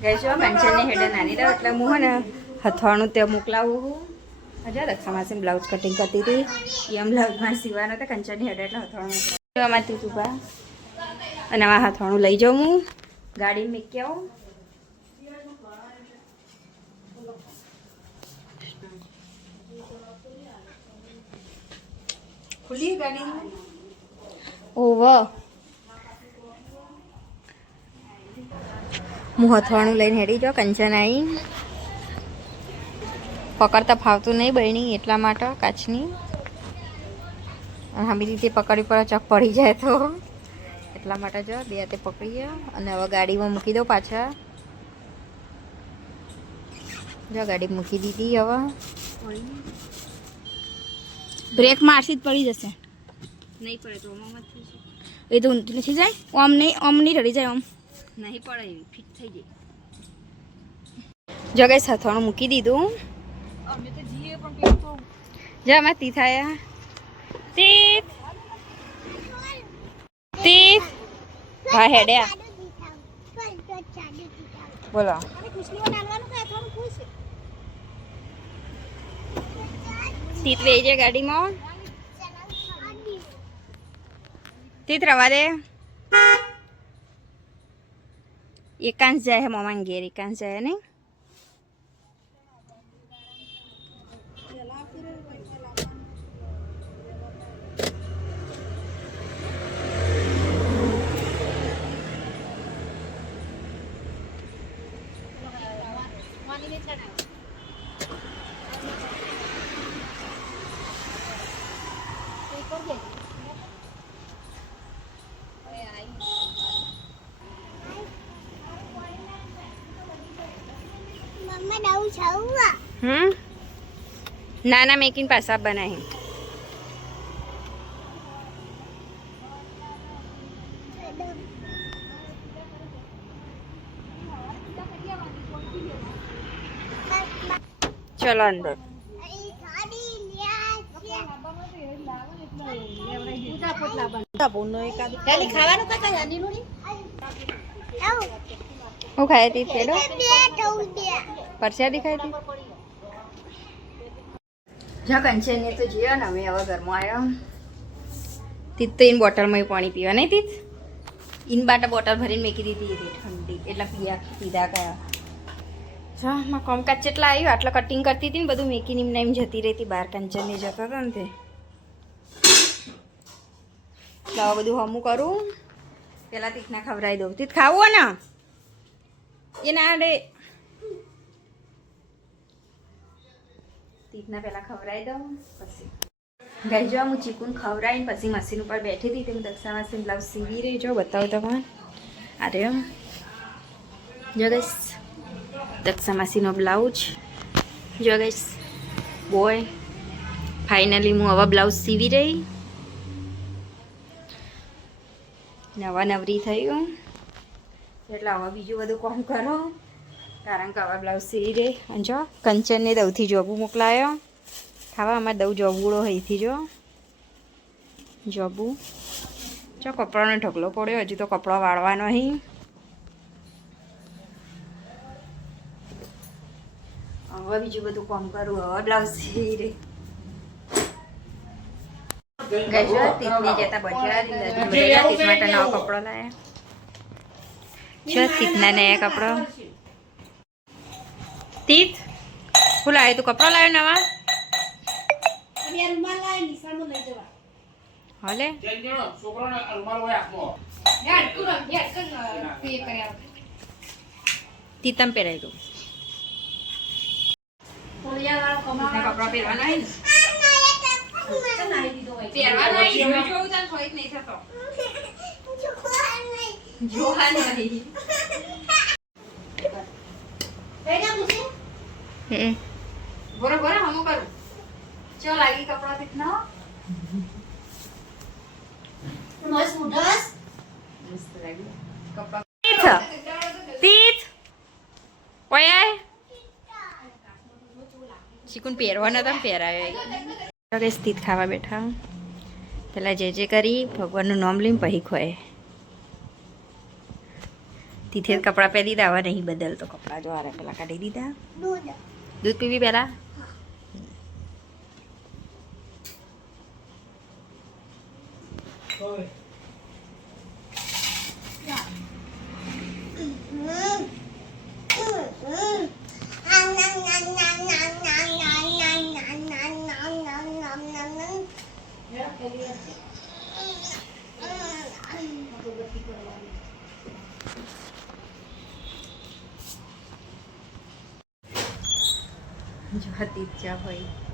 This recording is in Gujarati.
ગઈશો કંચનની હેડે નાની રહ્યો એટલે હું હે ને હથવાણું તે મોકલાવું હું હજા રક્ષામાસીને બ્લાઉઝ કટિંગ કરતી હતી એમ બ્લાઉઝમાં સીવાનો હતો કંચનની હેડે એટલે હથવાણું મોકલાવું આમાંથી ઊભા અને આ હથવાણું લઈ જાઉં હું ગાડી મૂકી આવું ખુલ્લી ગાડી ઓવ હું હથવાણું લઈને હેડી જાઉં કંચન આવી પકડતા ફાવતું નહીં બહેણી એટલા માટે કાચની અને હમી રીતે પકડી પર ચક પડી જાય તો એટલા માટે જો બે હાથે પકડીએ અને હવે ગાડીમાં મૂકી દો પાછા જો ગાડી મૂકી દીધી હવે બ્રેક મારસી જ પડી જશે નહીં પડે તો ઓમાં થઈ જાય એ તો ઊંધું નથી જાય ઓમ નહીં રડી જાય ઓમ નહીં પડે એવી ફિટ થઈ જાય જો ગઈ હથવાણું મૂકી દીધું જો અમે તીથાયા તીથ તીથ હા હેડ્યા બોલો તીત લઈ જાય ગાડીમાં તીત રવા દે એકાંશ જાય હે મમ્માને ઘેર એકાંશ જાય નહીં નાના મેકીને પાસા બનાવી ચલો અંદર હું ખાઈ હતી પેલો પરસ્યા ખાઈ હતી જો કંચનને તો જીઓ ને અમે હવે ઘરમાં આવ્યો તીત તો ઇન બોટલમાં પાણી પીવા નહીં તીત ઇન બાટા બોટલ ભરીને મેકી દીધી હતી ઠંડી એટલે પીધા કયા હા માં કોમકાજ જેટલા આવ્યું આટલા કટિંગ કરતી હતી ને બધું મેકીને એમને એમ જતી રહેતી બહાર કંચનને જતા હતા ને તે એટલે હવે બધું હમું કરું પેલા તીતને ખવડાવી દઉં તીત ખાવું ને એના આડે તીતના પહેલાં ખવડાવી દઉં પછી ગઈ જો હું ચીકુને ખવડાવીને પછી મશીન ઉપર બેઠી હતી તેમ દક્ષા મશીન બ્લાઉઝ સીવી રહી જો બતાવું તમને અરે જો ગઈશ દક્ષા મશીનનો બ્લાઉઝ જો ગઈશ બોય ફાઇનલી હું હવે બ્લાઉઝ સીવી રહી નવા નવરી થયું એટલે હવે બીજું બધું કામ કરો કારણ કે આવા બ્લાઉઝ સીવી રહી અને જો કંચનને દવથી જોબું મોકલાયો ખાવા અમારે દઉં જોબુડો અહીંથી જોબું જો કપડાનો ઢગલો પડ્યો હજુ તો કપડો વાળવાનો અહીં હવે બીજું બધું કામ કરું હવે બ્લાઉઝ સીવી રહી ગજો તીતને જતા બજાર તીત માટે નવો કપડો લાયા જો તીતના નયા કપડો તીત શું લાવ્યો તું કપડો લાવ્યો નવા હલે તીતમ પહેરાય તું કપડા પહેરવાના બરોબર હમું કરું ચો લાગી કપડા કિતના મસ્ત લાગી કપડા તીત ઓય ચીકુન પહેરવાનો તો પહેરાયો સ્થિત ખાવા બેઠા પેલા જે કરી ભગવાનનું નામ લઈને પછી ખોય તીથે કપડાં પહેરી દીધા, હવે નહીં બદલતો કપડાં. જો આરે પેલા કાઢી દીધા. દૂધ પીવી પહેલા. જો હતી જ ભાઈ